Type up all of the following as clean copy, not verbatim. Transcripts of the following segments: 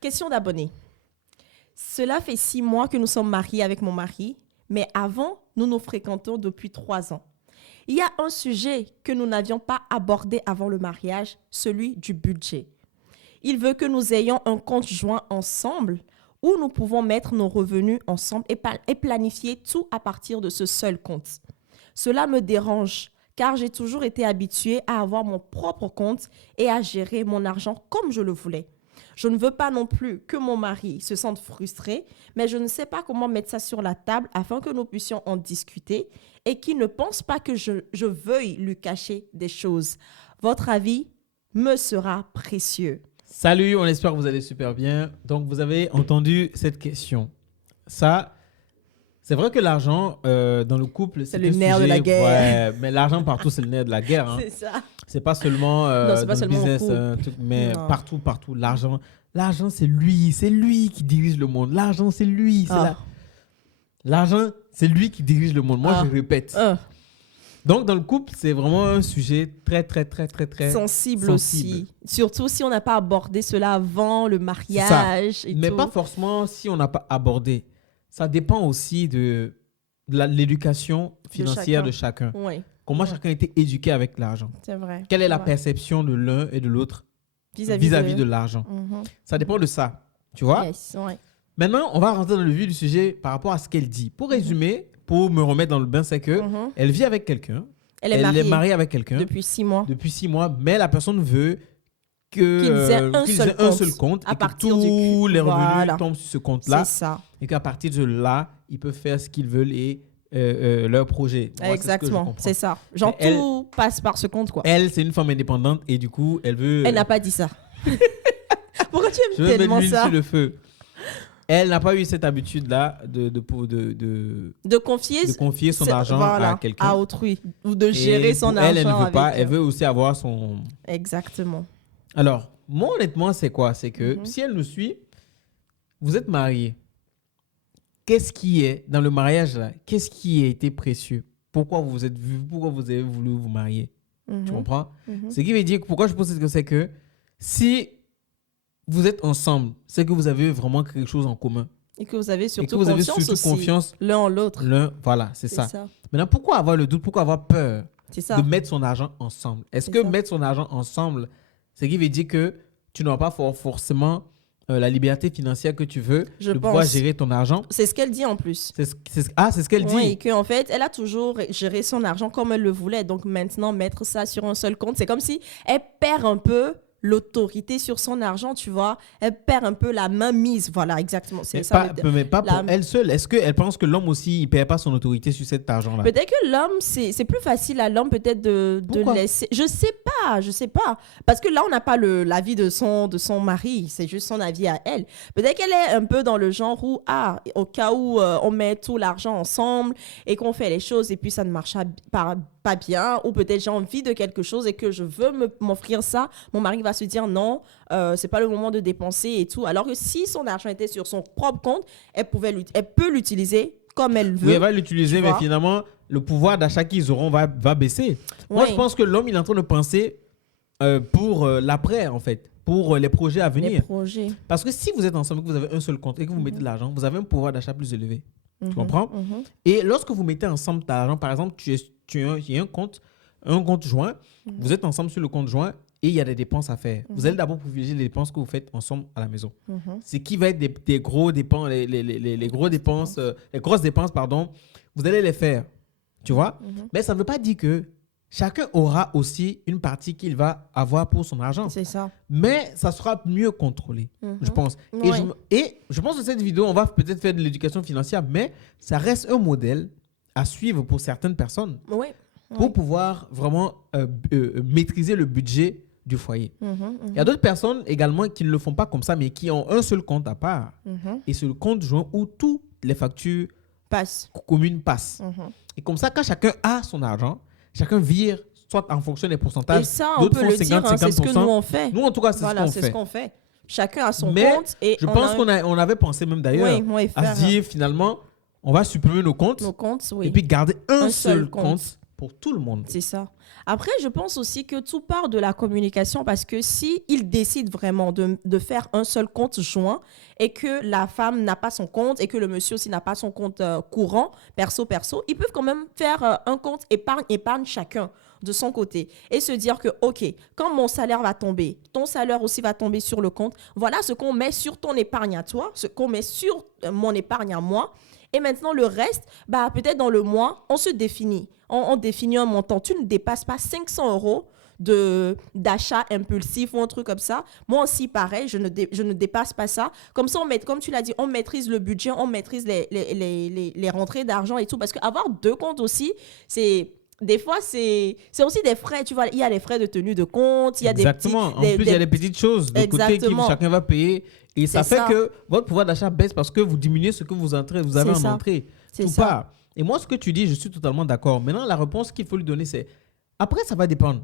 Question d'abonné. Cela fait 6 mois que nous sommes mariés avec mon mari, mais avant, nous nous fréquentons depuis 3 ans. Il y a un sujet que nous n'avions pas abordé avant le mariage, celui du budget. Il veut que nous ayons un compte joint ensemble où nous pouvons mettre nos revenus ensemble et planifier tout à partir de ce seul compte. Cela me dérange car j'ai toujours été habituée à avoir mon propre compte et à gérer mon argent comme je le voulais. Je ne veux pas non plus que mon mari se sente frustré, mais je ne sais pas comment mettre ça sur la table afin que nous puissions en discuter et qu'il ne pense pas que je veuille lui cacher des choses. Votre avis me sera précieux. Salut, on espère que vous allez super bien. Donc, vous avez entendu cette question. Ça, c'est vrai que l'argent dans le couple, c'est le nerf de la guerre. Ouais, mais l'argent partout, c'est le nerf de la guerre. Hein. C'est ça. C'est pas seulement non, c'est pas dans seulement le business, truc, mais non. Partout. L'argent, c'est lui qui dirige le monde. L'argent, c'est lui. L'argent, c'est lui qui dirige le monde. Moi, je répète. Donc, dans le couple, c'est vraiment un sujet très sensible aussi. Surtout si on n'a pas abordé cela avant le mariage. Mais pas forcément si on n'a pas abordé. Ça dépend aussi de l'éducation financière de chacun. Oui. Comment chacun a été éduqué avec l'argent. C'est vrai. Quelle est la perception de l'un et de l'autre vis-à-vis de l'argent. Ça dépend de ça. Tu vois? Yes, ouais. Maintenant, on va rentrer dans le vif du sujet par rapport à ce qu'elle dit. Pour résumer, pour me remettre dans le bain, c'est que elle vit avec quelqu'un. Elle est mariée avec quelqu'un. Depuis 6 mois. Depuis 6 mois, mais la personne veut qu'il ait un seul compte et que tous les revenus tombent sur ce compte-là. C'est ça. Et qu'à partir de là, ils peuvent faire ce qu'ils veulent et leur projet. Moi, exactement, c'est ça. Genre, tout passe par ce compte, quoi. Elle, c'est une femme indépendante et du coup, elle veut... Elle n'a pas dit ça. Pourquoi tu aimes tellement ça? Je veux mettre l'huile sur le feu. Elle n'a pas eu cette habitude-là de confier son argent à quelqu'un. À autrui. Ou de gérer son argent. Elle ne veut pas. Elle veut aussi avoir son... Exactement. Alors, moi, honnêtement, c'est quoi? C'est que si elle nous suit, vous êtes mariés. Qu'est-ce qui est, dans le mariage, là, qu'est-ce qui a été précieux? Pourquoi vous avez voulu vous marier? Tu comprends? Ce qui veut dire, pourquoi je pose cette question, c'est que si vous êtes ensemble, c'est que vous avez vraiment quelque chose en commun. Et que vous avez surtout confiance l'un en l'autre. Voilà, c'est ça. Maintenant, pourquoi avoir le doute? Pourquoi avoir peur de mettre son argent ensemble? Est-ce que mettre son argent ensemble, ce qui veut dire que tu n'auras pas forcément la liberté financière que tu veux de pouvoir gérer ton argent? C'est ce qu'elle dit en plus. C'est ce qu'elle dit. Oui, qu'en fait, elle a toujours géré son argent comme elle le voulait. Donc maintenant, mettre ça sur un seul compte, c'est comme si elle perd un peu l'autorité sur son argent, tu vois. Elle perd un peu la main mise. Voilà, exactement. Mais pas pour elle seule. Est-ce qu'elle pense que l'homme aussi, il ne perd pas son autorité sur cet argent-là? Peut-être que l'homme, c'est plus facile à l'homme peut-être de laisser... Je sais pas. Parce que là, on n'a pas l'avis de son mari. C'est juste son avis à elle. Peut-être qu'elle est un peu dans le genre où, au cas où on met tout l'argent ensemble et qu'on fait les choses et puis ça ne marche pas bien, ou peut-être j'ai envie de quelque chose et que je veux m'offrir ça, mon mari va se dire non, c'est pas le moment de dépenser et tout. Alors que si son argent était sur son propre compte, elle peut l'utiliser comme elle veut. Oui, elle va l'utiliser, mais finalement, le pouvoir d'achat qu'ils auront va baisser. Moi, je pense que l'homme, il est en train de penser pour l'après, en fait, pour les projets à venir. Parce que si vous êtes ensemble, que vous avez un seul compte et que vous mettez de l'argent, vous avez un pouvoir d'achat plus élevé. Tu comprends? Et lorsque vous mettez ensemble de l'argent, par exemple, il y a un compte joint, vous êtes ensemble sur le compte joint et il y a des dépenses à faire. Vous allez d'abord privilégier les dépenses que vous faites ensemble à la maison. Ce qui va être des gros dépenses, les grosses dépenses, vous allez les faire. Tu vois? Mais ça ne veut pas dire que chacun aura aussi une partie qu'il va avoir pour son argent. C'est ça. Mais ça sera mieux contrôlé, je pense. Et je pense que cette vidéo, on va peut-être faire de l'éducation financière, mais ça reste un modèle à suivre pour certaines personnes pour pouvoir vraiment maîtriser le budget du foyer. Il y a d'autres personnes également qui ne le font pas comme ça, mais qui ont un seul compte à part. Et c'est le compte joint où toutes les factures communes passent. Et comme ça, quand chacun a son argent, chacun vire soit en fonction des pourcentages. Et ça, on peut le dire, c'est ce que nous on fait. Nous, en tout cas, c'est ce qu'on fait. Chacun a son mais compte. Et je pense qu'on avait pensé même d'ailleurs à se dire finalement, on va supprimer nos comptes et puis garder un seul compte pour tout le monde. C'est ça. Après, je pense aussi que tout part de la communication parce que si ils décident vraiment de faire un seul compte joint et que la femme n'a pas son compte et que le monsieur aussi n'a pas son compte courant, perso, ils peuvent quand même faire un compte épargne chacun de son côté et se dire que, OK, quand mon salaire va tomber, ton salaire aussi va tomber sur le compte. Voilà ce qu'on met sur ton épargne à toi, ce qu'on met sur mon épargne à moi. Et maintenant, le reste, peut-être dans le mois, on se définit. On définit un montant. Tu ne dépasses pas 500 euros d'achat impulsif ou un truc comme ça. Moi aussi, pareil, je ne dépasse pas ça. Comme ça, comme tu l'as dit, on maîtrise le budget, on maîtrise les rentrées d'argent et tout. Parce qu'avoir 2 comptes aussi, des fois, c'est aussi des frais. Tu vois, il y a les frais de tenue de compte. Il y a Exactement. En plus, il y a des petites choses de côté que chacun va payer. Et ça fait que votre pouvoir d'achat baisse parce que vous diminuez ce que vous avez en entrée. Tout part. Et moi, ce que tu dis, je suis totalement d'accord. Maintenant, la réponse qu'il faut lui donner, c'est... Après, ça va dépendre.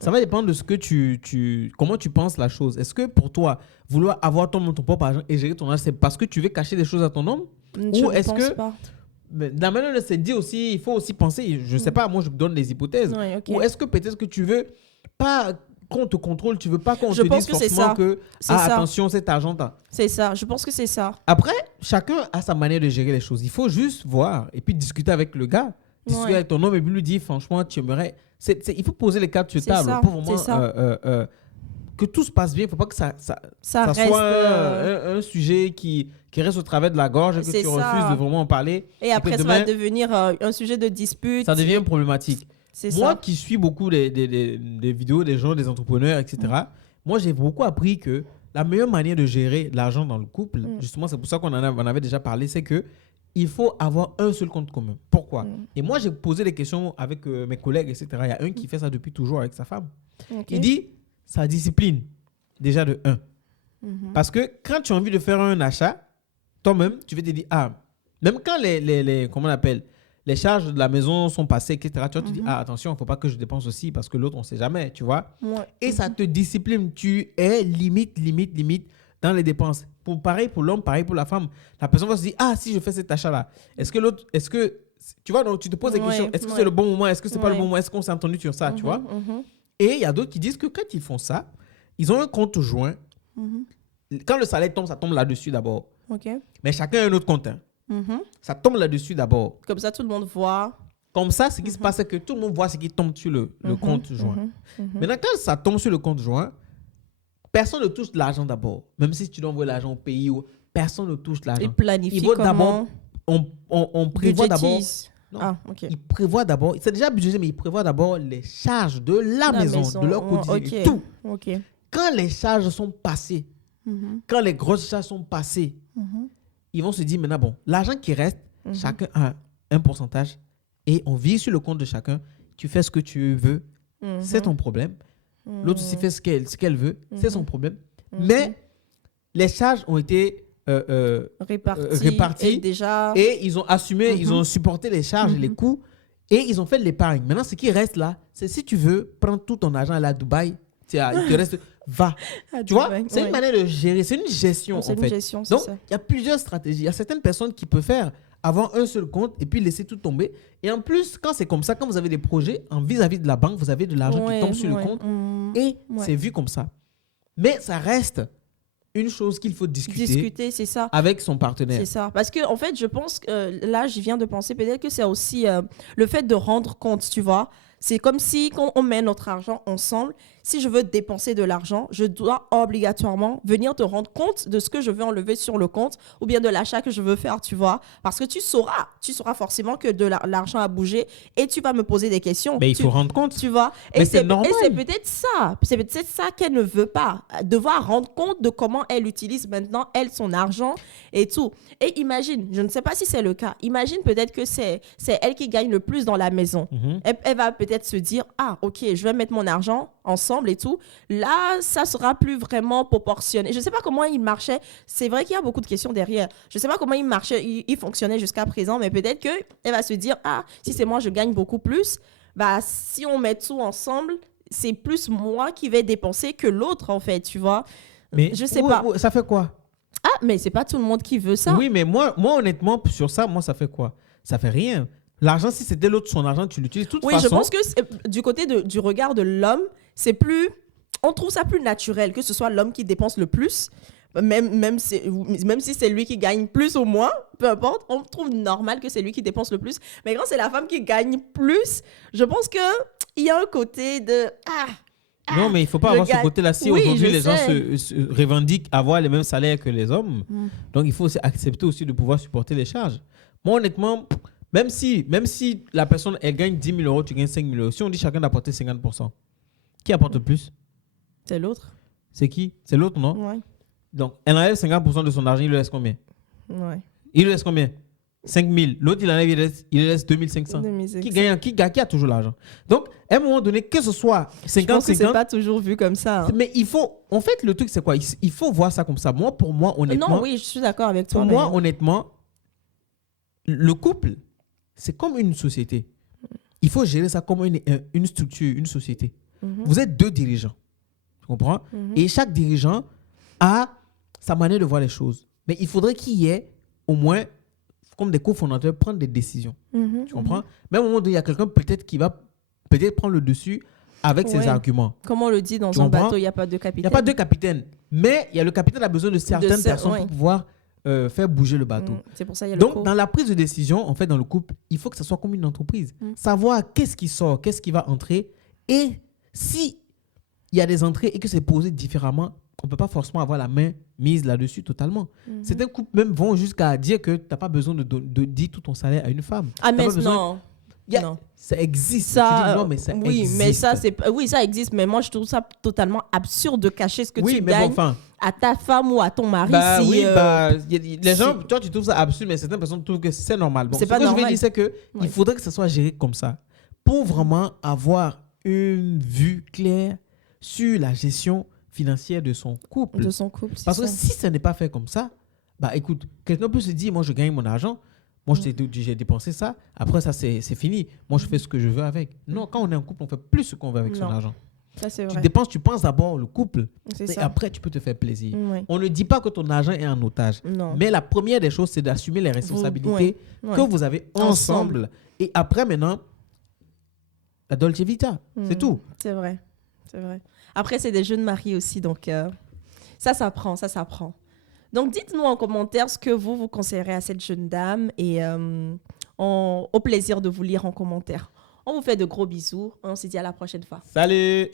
Ça va dépendre de ce que comment tu penses la chose. Est-ce que pour toi, vouloir avoir ton propre argent et gérer ton argent, c'est parce que tu veux cacher des choses à ton homme? Ou est-ce que... Pas. La manière de se dire aussi, il faut aussi penser, je ne sais pas, moi je donne des hypothèses. Ouais, okay. Ou est-ce que peut-être que tu veux pas qu'on te contrôle, tu veux pas qu'on te dise forcément que attention, cet argent-là. C'est ça, je pense que c'est ça. Après, chacun a sa manière de gérer les choses. Il faut juste voir et puis discuter avec le gars, discuter avec ton homme et puis lui dire franchement, tu aimerais... il faut poser les cartes sur table pour vraiment que tout se passe bien. Il ne faut pas que ça reste, soit un sujet qui reste au travers de la gorge et que tu refuses de vraiment en parler. Et après, ça va devenir un sujet de dispute. Ça devient problématique. Moi qui suis beaucoup des vidéos des gens, des entrepreneurs, etc., moi, j'ai beaucoup appris que la meilleure manière de gérer l'argent dans le couple, justement, c'est pour ça qu'on en avait déjà parlé, c'est que il faut avoir un seul compte commun. Pourquoi? Et moi, j'ai posé des questions avec mes collègues, etc. Il y a un qui fait ça depuis toujours avec sa femme. Okay. Il dit sa discipline, déjà de 1. Parce que quand tu as envie de faire un achat, toi-même, tu vas te dire, même quand comment on appelle, les charges de la maison sont passées, etc., tu te dis, attention, il ne faut pas que je dépense aussi parce que l'autre, on ne sait jamais, tu vois. Et ça te discipline. Tu es limite dans les dépenses. Pareil pour l'homme, pareil pour la femme. La personne va se dire, si je fais cet achat-là, est-ce que, tu vois, donc tu te poses des questions. Est-ce que c'est le bon moment? Est-ce que c'est pas le bon moment? Est-ce qu'on s'est entendu sur ça, tu vois? Et il y a d'autres qui disent que quand ils font ça, ils ont un compte joint. Quand le salaire tombe, ça tombe là-dessus d'abord. Mais chacun a un autre compte. Ça tombe là-dessus d'abord. Comme ça, tout le monde voit. Comme ça, ce qui se passe, c'est que tout le monde voit ce qui tombe sur le compte joint. Maintenant, quand ça tombe sur le compte joint, personne ne touche l'argent d'abord. Même si tu dois envoyer l'argent au pays, personne ne touche l'argent. Il planifie comment on prévoit d'abord... Non, il prévoit d'abord... C'est déjà budgété, mais il prévoit d'abord les charges de la maison, de leur quotidien, tout. Quand les charges sont passées, quand les grosses charges sont passées, ils vont se dire maintenant, bon, l'argent qui reste, chacun a un pourcentage et on vit sur le compte de chacun. Tu fais ce que tu veux, c'est ton problème. L'autre aussi fait ce qu'elle veut, c'est son problème. Mais les charges ont été réparties et ils ont assumé, ils ont supporté les charges et les coûts et ils ont fait de l'épargne. Maintenant, ce qui reste là, c'est si tu veux prendre tout ton argent à la Dubaï, il te reste, va. Tu vois, c'est une manière de gérer, c'est une gestion en fait. Donc, il y a plusieurs stratégies. Il y a certaines personnes qui peuvent faire avoir un seul compte et puis laisser tout tomber. Et en plus, quand c'est comme ça, quand vous avez des projets vis-à-vis de la banque, vous avez de l'argent qui tombe sur le compte et c'est vu comme ça. Mais ça reste une chose qu'il faut discuter c'est ça. Avec son partenaire. C'est ça. Parce que en fait, je pense que là, je viens de penser peut-être que c'est aussi le fait de rendre compte, tu vois. C'est comme si quand on met notre argent ensemble, si je veux dépenser de l'argent, je dois obligatoirement venir te rendre compte de ce que je veux enlever sur le compte ou bien de l'achat que je veux faire, tu vois. Parce que tu sauras forcément que l'argent a bougé et tu vas me poser des questions. Mais il faut rendre compte. Tu vois. Mais c'est normal. Et c'est peut-être ça. C'est peut-être ça qu'elle ne veut pas. Devoir rendre compte de comment elle utilise maintenant, elle, son argent et tout. Et imagine, je ne sais pas si c'est le cas, imagine peut-être que c'est elle qui gagne le plus dans la maison. Elle va peut-être se dire, ok, je vais mettre mon argent ensemble et tout. Là, ça sera plus vraiment proportionné. Je ne sais pas comment il marchait. C'est vrai qu'il y a beaucoup de questions derrière. Je ne sais pas comment il marchait, il fonctionnait jusqu'à présent, mais peut-être qu'elle va se dire, si c'est moi, je gagne beaucoup plus. Si on met tout ensemble, c'est plus moi qui vais dépenser que l'autre, en fait, tu vois. Mais je sais pas. Ça fait quoi? Mais c'est pas tout le monde qui veut ça. Oui, mais moi honnêtement, sur ça, moi, ça fait quoi? Ça fait rien. L'argent, si c'était l'autre son argent, tu l'utilises de toute façon. Oui, je pense que du côté du regard de l'homme, c'est plus... On trouve ça plus naturel que ce soit l'homme qui dépense le plus, même si c'est lui qui gagne plus ou moins, peu importe, on trouve normal que c'est lui qui dépense le plus. Mais quand c'est la femme qui gagne plus, je pense qu'il y a un côté de... Non, mais il ne faut pas avoir ce côté-là. Si aujourd'hui les gens se revendiquent avoir les mêmes salaires que les hommes, donc il faut aussi accepter aussi de pouvoir supporter les charges. Moi, honnêtement... Même si la personne, elle gagne 10 000 euros, tu gagnes 5 000 euros. Si on dit chacun d'apporter 50%, qui apporte le plus? C'est l'autre. C'est qui? C'est l'autre, non? Oui. Donc, elle enlève 50% de son argent, il lui laisse combien? Oui. Il lui laisse combien? 5 000. L'autre, il enlève, il laisse 2 500. Qui a toujours l'argent? Donc, à un moment donné, que ce soit 50-50... Je pense que c'est pas toujours vu comme ça. Hein. Mais il faut... En fait, le truc, c'est quoi? Il faut voir ça comme ça. Pour moi, honnêtement... Non, oui, je suis d'accord avec toi. Pour moi, honnêtement, le couple... C'est comme une société. Il faut gérer ça comme une structure, une société. Vous êtes 2 dirigeants. Tu comprends? Et chaque dirigeant a sa manière de voir les choses. Mais il faudrait qu'il y ait au moins, comme des cofondateurs, prendre des décisions. Tu comprends? Mais à un moment donné, il y a quelqu'un peut-être qui va prendre le dessus avec ses arguments. Comme on le dit dans un bateau, il n'y a pas de capitaine. Il n'y a pas de capitaine. Mais le capitaine a besoin de certaines personnes pour pouvoir... faire bouger le bateau. C'est pour ça qu'il y a Donc, dans la prise de décision, en fait, dans le couple, il faut que ça soit comme une entreprise. Savoir qu'est-ce qui sort, qu'est-ce qui va entrer. Et si il y a des entrées et que c'est posé différemment, on ne peut pas forcément avoir la main mise là-dessus totalement. Certains couples même vont jusqu'à dire que tu n'as pas besoin de dire tout ton salaire à une femme. Ah, mais non. Non. Ça existe. Ça, tu dis non, mais ça existe. Mais ça existe. Mais moi, je trouve ça totalement absurde de cacher ce que tu gagnes à ta femme ou à ton mari. Les gens, toi, tu trouves ça absurde, mais certaines personnes trouvent que c'est normal. Bon, ce que je veux dire, c'est qu'il faudrait que ça soit géré comme ça pour vraiment avoir une vue claire sur la gestion financière de son couple. Parce que si ça n'est pas fait comme ça, écoute, quelqu'un peut se dire, moi, je gagne mon argent. Moi, j'ai dépensé ça. Après, ça, c'est fini. Moi, je fais ce que je veux avec. Non, quand on est en couple, on fait plus ce qu'on veut avec son argent. Ça, c'est vrai. Tu dépenses, tu penses d'abord le couple. Et après, tu peux te faire plaisir. On ne dit pas que ton argent est en otage. Non. Mais la première des choses, c'est d'assumer les responsabilités que vous avez ensemble. Et après, maintenant, la Dolce Vita. C'est tout. C'est vrai. Après, c'est des jeunes mariés aussi. Donc, ça s'apprend. Donc, dites-nous en commentaire ce que vous conseillerez à cette jeune dame et au plaisir de vous lire en commentaire. On vous fait de gros bisous. On se dit à la prochaine fois. Salut!